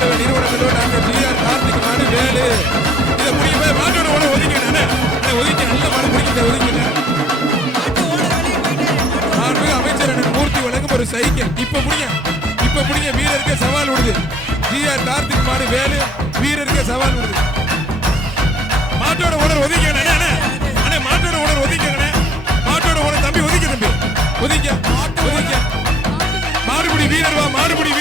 பேரவை நிறுவனங்களோட doctor GR. Karthik மாடு வேலு இதை முடியுமே மாட்டோட ஓட ஒதுக்கினே ஒதுக்கி நல்ல மாடு பிடிக்கிட்ட ஒதுக்கினேன் அமைச்சர் மூர்த்தி வழங்கும் ஒரு சைக்கிள் இப்ப புடிங்க வீரருக்கு சவால் விடுது ஜி.ஆர். கார்த்திக் மாடு வேலு வீரருக்கு சவால் விடுது மாட்டோட ஓனர் ஒதுக்கினே மாட்டோட ஓனர் ஒதுக்கினே மாட்டோட ஓனர் தம்பி ஒதுக்க மாடுபிடி வீரர் வா மாடுபிடி